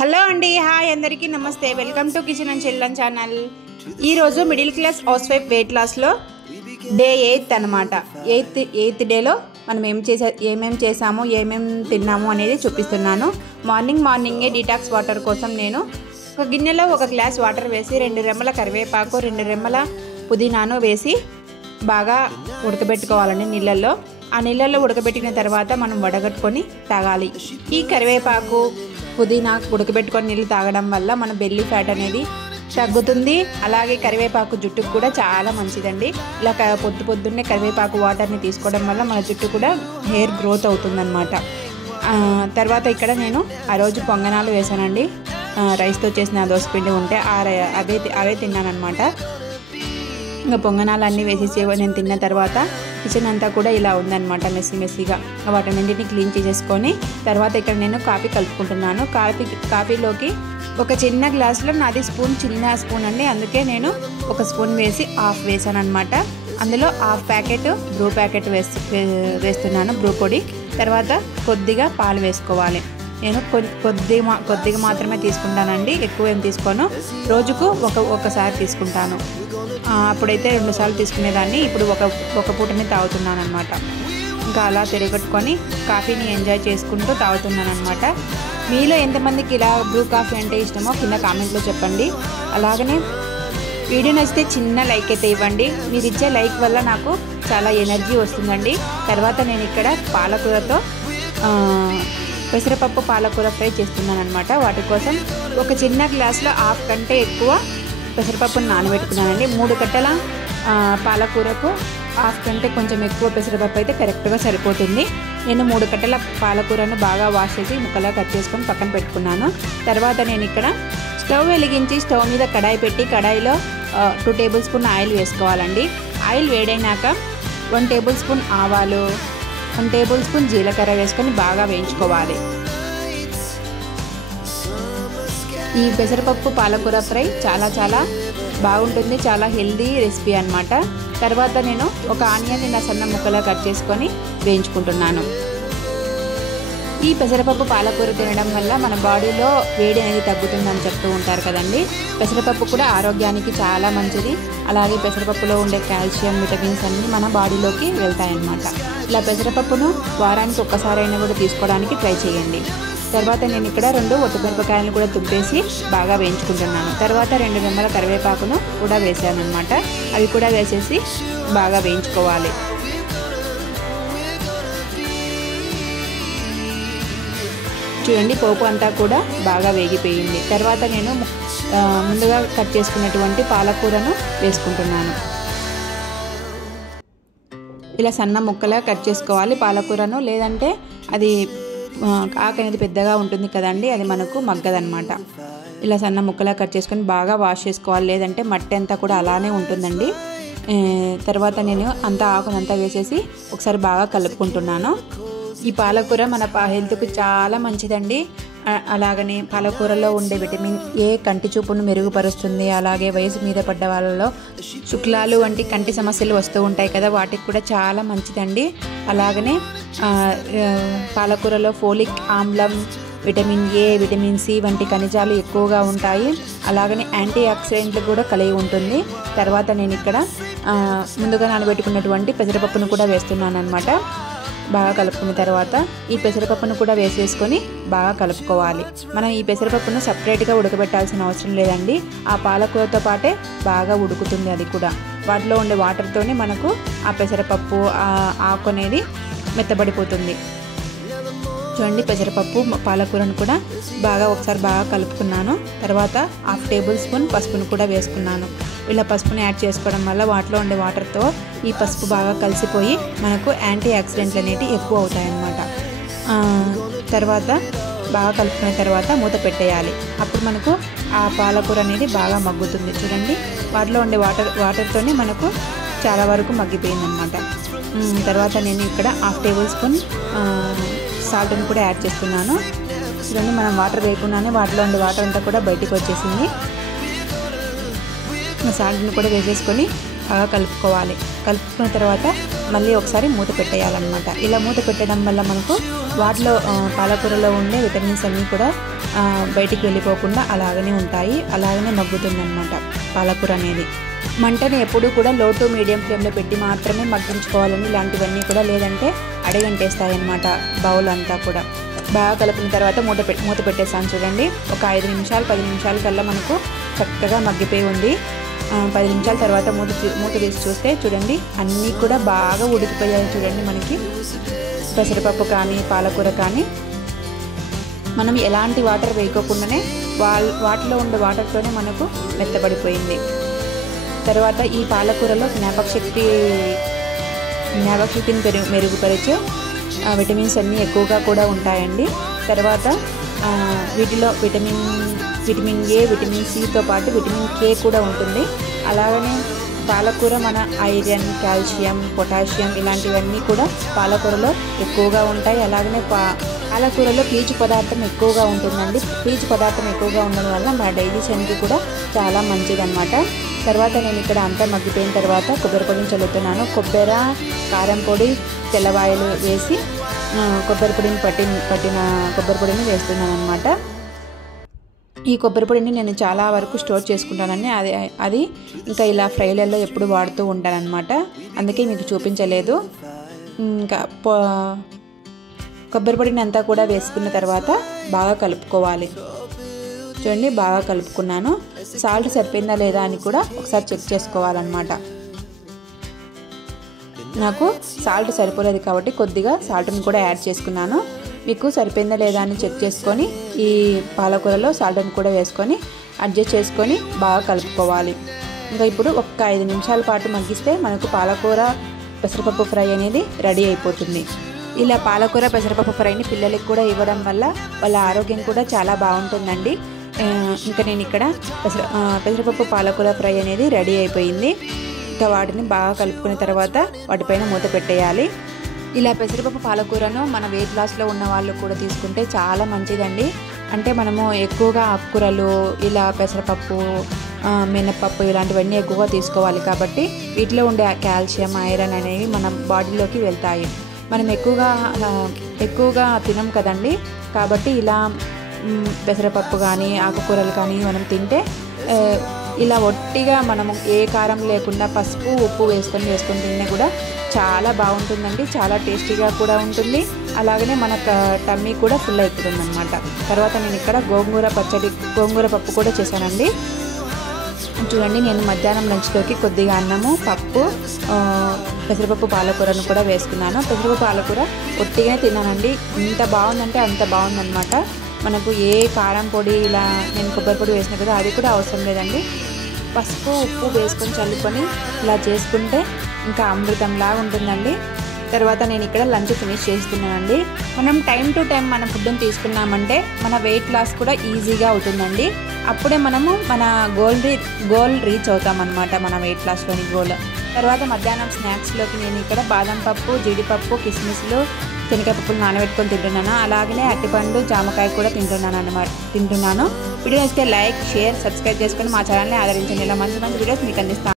Hello అండి, hi అందరికీ నమస్తే. Welcome to kitchen and children channel. ఈరోజు middle class housewife weight లాస్లో డే 8 అనమాట. ఎయిత్ డేలో మనం ఏమేం చేసాము, ఏమేం తిన్నాము అనేది చూపిస్తున్నాను. మార్నింగే డీటాక్స్ వాటర్ కోసం నేను ఒక గిన్నెలో 1 గ్లాస్ వాటర్ వేసి 2 రెమ్మల కరివేపాకు, 2 రెమ్మల పుదీనాను వేసి బాగా ఉడకబెట్టుకోవాలండి నీళ్ళల్లో. ఆ నీళ్ళల్లో ఉడకబెట్టిన తర్వాత మనం వడగట్టుకొని తాగాలి. ఈ కరివేపాకు, పుదీనా ఉడకబెట్టుకొని నీళ్ళు తాగడం వల్ల మన బెల్లీ ఫ్యాట్ అనేది తగ్గుతుంది. అలాగే కరివేపాకు జుట్టుకు కూడా చాలా మంచిదండి. ఇలా పొద్దున్నే కరివేపాకు వాటర్ని తీసుకోవడం వల్ల మన జుట్టు కూడా హెయిర్ గ్రోత్ అవుతుందన్నమాట. తర్వాత ఇక్కడ నేను ఆ రోజు పొంగనాలు వేసానండి. రైస్తో చేసిన దోసపిండి ఉంటే అవే తిన్నానమాట. ఇంకా పొంగనాలు అన్నీ వేసేసి నేను తిన్న తర్వాత కిచెన్ అంతా కూడా ఇలా ఉందన్నమాట, మెస్సీగా. వాటన్నింటిని క్లీన్ చేసేసుకొని తర్వాత ఇక్కడ నేను కాఫీ కలుపుకుంటున్నాను. కాఫీలోకి ఒక చిన్న గ్లాసులో నాది చిన్న స్పూన్ అండి, అందుకే నేను 1 స్పూన్ వేసి హాఫ్ వేసాను అనమాట. అందులో హాఫ్ ప్యాకెట్ బ్రూ ప్యాకెట్ వేస్తున్నాను, బ్రూ పొడి. తర్వాత కొద్దిగా పాలు వేసుకోవాలి. నేను కొద్దిగా మాత్రమే తీసుకుంటానండి, ఎక్కువ ఏం తీసుకోను. రోజుకు ఒకసారి తీసుకుంటాను. అప్పుడైతే 2 సార్లు తీసుకునేదాన్ని, ఇప్పుడు ఒక పూటని తాగుతున్నాను అనమాట. ఇంకా అలా తిరగట్టుకొని కాఫీని ఎంజాయ్ చేసుకుంటూ తాగుతున్నాను అనమాట. మీలో ఎంతమందికి ఇలా బ్రూ కాఫీ అంటే ఇష్టమో కింద కామెంట్లో చెప్పండి. అలాగనే వీడియో నచ్చితే చిన్న లైక్ అయితే ఇవ్వండి. మీరు ఇచ్చే లైక్ వల్ల నాకు చాలా ఎనర్జీ వస్తుందండి. తర్వాత నేను ఇక్కడ పాలకూరతో పెసరపప్పు పాలకూర ఫ్రై చేస్తున్నాను అనమాట. వాటి కోసం ఒక చిన్న గ్లాసులో హాఫ్ కంటే ఎక్కువ పెసరపప్పును నానబెట్టుకున్నానండి. 3 కట్టల పాలకూరకు హాఫ్ కంటే కొంచెం ఎక్కువ పెసరపప్పు అయితే కరెక్ట్గా సరిపోతుంది. నేను 3 కట్టల పాలకూరను బాగా వాష్ చేసి ముక్కలా కట్ చేసుకొని పక్కన పెట్టుకున్నాను. తర్వాత నేను ఇక్కడ స్టవ్ వెలిగించి స్టవ్ మీద కడాయి పెట్టి కడాయిలో 2 టేబుల్ స్పూన్ ఆయిల్ వేసుకోవాలండి. ఆయిల్ వేడైనాక 1 టేబుల్ స్పూన్ ఆవాలు, 1 టేబుల్ స్పూన్ జీలకర్ర వేసుకొని బాగా వేయించుకోవాలి. ఈ పెసరపప్పు పాలకూర ఫ్రై చాలా బాగుంటుంది, చాలా హెల్దీ రెసిపీ అనమాట. తర్వాత నేను ఒక ఆనియన్ని నా సన్న ముక్కలా కట్ చేసుకొని వేయించుకుంటున్నాను. ఈ పెసరపప్పు పాలకూర తినడం వల్ల మన బాడీలో వేడి అనేది తగ్గుతుందని చెప్తూ ఉంటారు కదండి. పెసరపప్పు కూడా ఆరోగ్యానికి చాలా మంచిది. అలాగే పెసరపప్పులో ఉండే కాల్షియం, విటమిన్స్ అన్నీ మన బాడీలోకి వెళ్తాయన్నమాట. ఇలా పెసరపప్పును వారానికి ఒక్కసారైనా కూడా తీసుకోవడానికి ట్రై చేయండి. తర్వాత నేను ఇక్కడ 2 ఒట్టిమిరపకాయలను కూడా తుప్పేసి బాగా వేయించుకుంటున్నాను. తర్వాత 2 రెమ్మల కరివేపాకును కూడా వేసాను అనమాట. అవి కూడా వేసేసి బాగా వేయించుకోవాలి. చూడండి, పోపు అంతా కూడా బాగా వేగిపోయింది. తర్వాత నేను ముందుగా కట్ చేసుకున్నటువంటి పాలకూరను వేసుకుంటున్నాను. ఇలా సన్న ముక్కలా కట్ చేసుకోవాలి పాలకూరను, లేదంటే అది ఆకు అనేది పెద్దగా ఉంటుంది కదండి, అది మనకు మగ్గదనమాట. ఇలా సన్న ముక్కలా కట్ చేసుకొని బాగా వాష్ చేసుకోవాలి, లేదంటే మట్టి అంతా కూడా అలానే ఉంటుందండి. తర్వాత నేను ఆకునంతా వేసేసి ఒకసారి బాగా కలుపుకుంటున్నాను. ఈ పాలకూర మన హెల్త్కు చాలా మంచిదండి. అలాగనే పాలకూరలో ఉండే విటమిన్ ఏ కంటి చూపును మెరుగుపరుస్తుంది. అలాగే వయసు మీద పడ్డ వాళ్ళలో శుక్లాలు వంటి కంటి సమస్యలు వస్తూ ఉంటాయి కదా, వాటికి కూడా చాలా మంచిదండి. అలాగనే పాలకూరలో ఫోలిక్ ఆమ్లం, విటమిన్ ఏ, విటమిన్ సి వంటి ఖనిజాలు ఎక్కువగా ఉంటాయి. అలాగనే యాంటీ ఆక్సిడెంట్లు కూడా కలిగి ఉంటుంది. తర్వాత నేను ఇక్కడ ముందుగా నానబెట్టుకున్నటువంటి పెసరపప్పును కూడా వేస్తున్నాను అనమాట. బాగా కలుపుకున్న తర్వాత ఈ పెసరపప్పును కూడా వేసేసుకొని బాగా కలుపుకోవాలి. మనం ఈ పెసరపప్పును సపరేట్గా ఉడకబెట్టాల్సిన అవసరం లేదండి. ఆ పాలకూరతో పాటే బాగా ఉడుకుతుంది. అది కూడా వాటిలో ఉండే వాటర్తోనే మనకు ఆ పెసరపప్పు ఆకు అనేది మెత్తబడిపోతుంది. చూడండి, పెసరపప్పు పాలకూరను కూడా ఒకసారి బాగా కలుపుకున్నాను. తర్వాత హాఫ్ టేబుల్ స్పూన్ పసుపును కూడా వేసుకున్నాను. ఇలా పసుపుని యాడ్ చేసుకోవడం వల్ల వాటిలో ఉండే వాటర్తో ఈ పసుపు బాగా కలిసిపోయి మనకు యాంటీ ఆక్సిడెంట్లు అనేవి ఎక్కువ అవుతాయన్నమాట. తర్వాత బాగా కలుపుకున్న తర్వాత మూత పెట్టేయాలి. అప్పుడు మనకు ఆ పాలకూర అనేది బాగా మగ్గుతుంది. చూడండి, వాటిలో ఉండే వాటర్తోనే మనకు చాలా వరకు మగ్గిపోయిందనమాట. తర్వాత నేను ఇక్కడ హాఫ్ టేబుల్ స్పూన్ సాల్ట్ని కూడా యాడ్ చేస్తున్నాను. చూడండి, మనం వాటర్ వేయకుండానే వాటిలో ఉండే వాటర్ అంతా కూడా బయటికి వచ్చేసింది. సాల్ట్ని కూడా వేసేసుకొని బాగా కలుపుకోవాలి. కలుపుకున్న తర్వాత మళ్ళీ ఒకసారి మూత పెట్టేయాలన్నమాట. ఇలా మూత పెట్టడం వల్ల మనకు వాటిలో పాలకూరలో ఉండే విటమిన్స్ అన్నీ కూడా బయటికి వెళ్ళిపోకుండా అలాగనే ఉంటాయి, అలాగనే మగ్గుతుందన్నమాట పాలకూర అనేది. మంటని ఎప్పుడూ కూడా లో టు మీడియం ఫ్లేమ్లో పెట్టి మాత్రమే మగ్గించుకోవాలని, ఇలాంటివన్నీ కూడా, లేదంటే అడగంటేస్తాయి అన్నమాట బౌల్ అంతా కూడా. బాగా కలిపిన తర్వాత మూత పెట్టేస్తాను చూడండి. ఒక 5 నిమిషాలు 10 నిమిషాల కల్లా మనకు చక్కగా మగ్గిపోయి ఉంది. 10 నిమిషాల తర్వాత మూత తీసి చూస్తే చూడండి అన్నీ కూడా బాగా ఉడికిపోయాయి చూడండి. మనకి పెసరపప్పు కానీ పాలకూర కానీ మనం ఎలాంటి వాటర్ వేయకోకుండానే వాటిలో ఉండే వాటర్తోనే మనకు మెత్తబడిపోయింది. తర్వాత ఈ పాలకూరలో జ్ఞాపకశక్తిని మెరుగుపరిచే విటమిన్స్ అన్నీ ఎక్కువగా కూడా ఉంటాయండి. తర్వాత వీటిలో విటమిన్ ఏ, విటమిన్ సితో పాటు విటమిన్ కే కూడా ఉంటుంది. అలాగనే పాలకూర మన ఐరన్, కాల్షియం, పొటాషియం ఇలాంటివన్నీ కూడా పాలకూరలో ఎక్కువగా ఉంటాయి. అలాగనే పాలకూరలో పీచు పదార్థం ఎక్కువగా ఉంటుందండి. పీచు పదార్థం ఎక్కువగా ఉండడం వల్ల మన డైజెషన్కి కూడా చాలా మంచిదన్నమాట. తర్వాత నేను ఇక్కడ అంతా మగ్గిపోయిన తర్వాత కొబ్బరి పొడిని చల్లుతున్నాను. కొబ్బరి, కారం పొడి, తెల్లవాయలు వేసి కొబ్బరి పొడిని పట్టిన కొబ్బరి పొడిని వేస్తున్నాను అనమాట. ఈ కొబ్బరి పొడిని నేను చాలా వరకు స్టోర్ చేసుకుంటానని అది ఇంకా ఇలా ఫ్రైలలో ఎప్పుడు వాడుతూ ఉంటానన్నమాట. అందుకే మీకు చూపించలేదు. ఇంకా కొబ్బరి పొడిని అంతా కూడా వేసుకున్న తర్వాత బాగా కలుపుకోవాలి. చూడండి బాగా కలుపుకున్నాను. సాల్ట్ సరిపోయిందా లేదా అని కూడా ఒకసారి చెక్ చేసుకోవాలన్నమాట. నాకు సాల్ట్ సరిపోలేదు కాబట్టి కొద్దిగా సాల్ట్ని కూడా యాడ్ చేసుకున్నాను. మీకు సరిపోయిందా లేదా అని చెక్ చేసుకొని ఈ పాలకూరలో సాల్ట్ని కూడా వేసుకొని అడ్జస్ట్ చేసుకొని బాగా కలుపుకోవాలి. ఇంకా ఇప్పుడు ఒక 5 నిమిషాల పాటు మగ్గిస్తే మనకు పాలకూర పెసరపప్పు ఫ్రై అనేది రెడీ అయిపోతుంది. ఇలా పాలకూర పెసరపప్పు ఫ్రైని పిల్లలకి కూడా ఇవ్వడం వల్ల వాళ్ళ ఆరోగ్యం కూడా చాలా బాగుంటుందండి. ఇంకా నేను ఇక్కడ పెసరపప్పు పాలకూర ఫ్రై అనేది రెడీ అయిపోయింది. ఇంకా వాటిని బాగా కలుపుకున్న తర్వాత వాటిపైన మూత పెట్టేయాలి. ఇలా పెసరపప్పు పాలకూరను మన వెయిట్ లాస్లో ఉన్న వాళ్ళు కూడా తీసుకుంటే చాలా మంచిదండి. అంటే మనము ఎక్కువగా ఆకుకూరలు, ఇలా పెసరపప్పు, మినపప్పు ఇలాంటివన్నీ ఎక్కువగా తీసుకోవాలి. కాబట్టి వీటిలో ఉండే కాల్షియం, ఐరన్ అనేవి మన బాడీలోకి వెళ్తాయి. మనం ఎక్కువగా తినం కదండి. కాబట్టి ఇలా పెసరపప్పు కానీ ఆకుకూరలు కానీ మనం తింటే ఇలా ఒట్టిగా మనము ఏ కారం లేకుండా పసుపు, ఉప్పు వేసుకొని తిన్నా కూడా చాలా బాగుంటుందండి. చాలా టేస్టీగా కూడా ఉంటుంది. అలాగనే మన టమ్మీ కూడా ఫుల్ అయిపోతుంది అనమాట. తర్వాత నేను ఇక్కడ గోంగూర పప్పు కూడా చేశానండి. చూడండి నేను మధ్యాహ్నం లంచ్లోకి కొద్దిగా అన్నము, పప్పు, పెసరపప్పు పాలకూరను కూడా వేసుకున్నాను. పెసరపప్పు పాలకూర ఒట్టిగానే తిన్నానండి. ఎంత బాగుందంటే అంత బాగుందన్నమాట. మనకు ఏ కారం పొడి, ఇలా నేను కొబ్బరి పొడి వేసిన కదా అది కూడా అవసరం లేదండి. పసుపు, ఉప్పు వేసుకొని చల్లుకొని ఇలా చేసుకుంటే ఇంకా అమృతంలాగా ఉంటుందండి. తర్వాత నేను ఇక్కడ లంచ్ ఫినిష్ చేస్తున్నానండి. మనం టైం టు టైం మన ఫుడ్ని తీసుకున్నామంటే మన వెయిట్ లాస్ కూడా ఈజీగా అవుతుందండి. అప్పుడే మనము మన గోల్ రీచ్ అవుతామన్నమాట, మన వెయిట్ లాస్లోని గోల్. తర్వాత మధ్యాహ్నం స్నాక్స్లోకి నేను ఇక్కడ బాదం పప్పు, జీడిపప్పు, కిస్మిస్లు, శనగపప్పులు నానబెట్టుకొని తింటున్నాను. అలాగనే అరటిపండు, జామకాయ కూడా తింటున్నాను. వీడియో నచ్చితే లైక్, షేర్, సబ్స్క్రైబ్ చేసుకొని మా ఛానల్ని ఆదరించండి. ఇలా మంచి వీడియోస్ మీకు అందిస్తాను.